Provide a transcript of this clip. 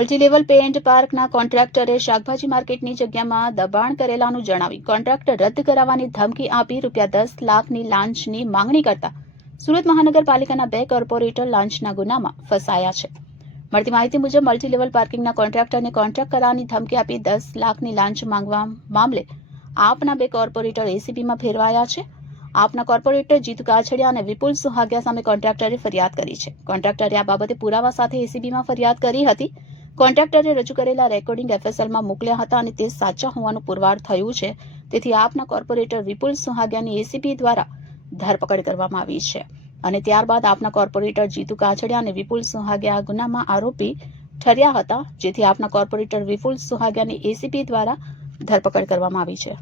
Multilevel pant પાર્કના કોન્ટ્રાક્ટરે શાકભાજી માર્કેટની જગ્યામાં દબાણ કરેલાનું જણાવી કોન્ટ્રાક્ટ રદ કરાવવાની ધમકી આપી ₹10 લાખની લાંચની માંગણી કરતા સુરત મહાનગરપાલિકાના 2 કોર્પોરેટર લાંચના ગુનામાં ફસાયા છે. મળતી માહિતી મુજબ મલ્ટીલેવલ પાર્કિંગના કોન્ટ્રાક્ટરને કોન્ટ્રાક્ટ કરાવવાની ધમકી આપી 10 લાખની લાંચ માંગવા મામલે આપના 2 કોર્પોરેટર એસીબીમાં ફેરવાયા છે. આપના કોર્પોરેટર જીતુ કાછડિયા અને વિપુલ સુહાગિયા સામે કોન્ટ્રાક્ટરે ફરિયાદ કરી છે. કોન્ટ્રાક્ટરે આ બાબતે પુરાવા સાથે એસીબીમાં ફરિયાદ કરી હતી. કોન્ટ્રાક્ટરે રજૂ કરેલા રેકોર્ડિંગ એફએસએલમાં મોકલ્યા હતા અને તે સાચા હોવાનું પુરવાર થયું છે. તેથી આપના કોર્પોરેટર વિપુલ સુહાગિયાની એસીબી દ્વારા ધરપકડ કરવામાં આવી છે અને ત્યારબાદ આપના કોર્પોરેટર જીતુ કાછડિયા અને વિપુલ સુહાગિયા ગુનામાં આરોપી ઠર્યા હતા, જેથી આપના કોર્પોરેટર વિપુલ સુહાગિયાની એસીબી દ્વારા ધરપકડ કરવામાં આવી છે.